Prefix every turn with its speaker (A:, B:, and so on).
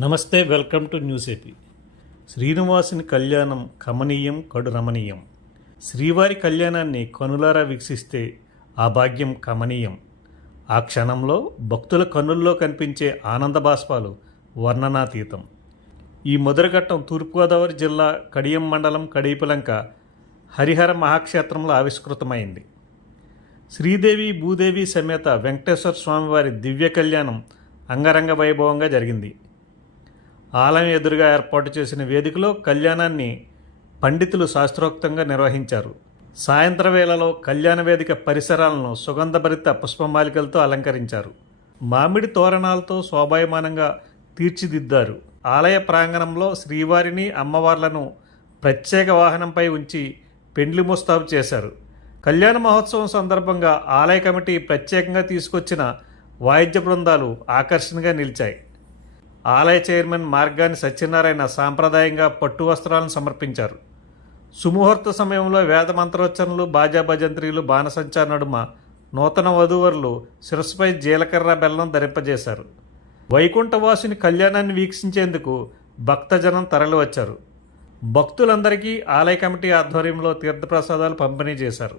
A: నమస్తే welcome to news AP. శ్రీనివాసుని కళ్యాణం కమనీయం కడు రమణీయం. శ్రీవారి కళ్యాణాన్ని కనులారా వీక్షిస్తే ఆ భాగ్యం కమనీయం ఆ క్షణంలో భక్తుల కన్నుల్లో కనిపించే ఆనంద బాష్పాలు వర్ణనాతీతం. ఈ మొదలఘట్టం తూర్పుగోదావరి జిల్లా కడియం మండలం కడియపులంక హరిహర మహాక్షేత్రంలో ఆవిష్కృతమైంది. శ్రీదేవి భూదేవి సమేత వెంకటేశ్వర స్వామివారి దివ్య కళ్యాణం అంగరంగ వైభవంగా జరిగింది. ఆలయం ఎదురుగా ఏర్పాటు చేసిన వేదికలో కళ్యాణాన్ని పండితులు శాస్త్రోక్తంగా నిర్వహించారు. సాయంత్ర వేళలో కళ్యాణ వేదిక పరిసరాలను సుగంధభరిత పుష్పమాలికలతో అలంకరించారు. మామిడి తోరణాలతో శోభాయమానంగా తీర్చిదిద్దారు. ఆలయ ప్రాంగణంలో శ్రీవారిని అమ్మవార్లను ప్రత్యేక వాహనంపై ఉంచి పెండ్లి ముస్తాబు చేశారు. కళ్యాణ మహోత్సవం సందర్భంగా ఆలయ కమిటీ ప్రత్యేకంగా తీసుకొచ్చిన వాయిద్య బృందాలు ఆకర్షణగా నిలిచాయి. ఆలయ చైర్మన్ మార్గాని సత్యనారాయణ సాంప్రదాయంగా పట్టు వస్త్రాలను సమర్పించారు. సుముహూర్త సమయంలో వేద మంత్రోచ్చరణలు బాజా భజంత్రీలు బాణసంచా నడుమ నూతన వధూవరులు శిరస్సుపై జీలకర్ర బెల్లం ధరింపజేశారు. వైకుంఠవాసుని కళ్యాణాన్ని వీక్షించేందుకు భక్తజనం తరలివచ్చారు. భక్తులందరికీ ఆలయ కమిటీ ఆధ్వర్యంలో తీర్థప్రసాదాలు పంపిణీ చేశారు.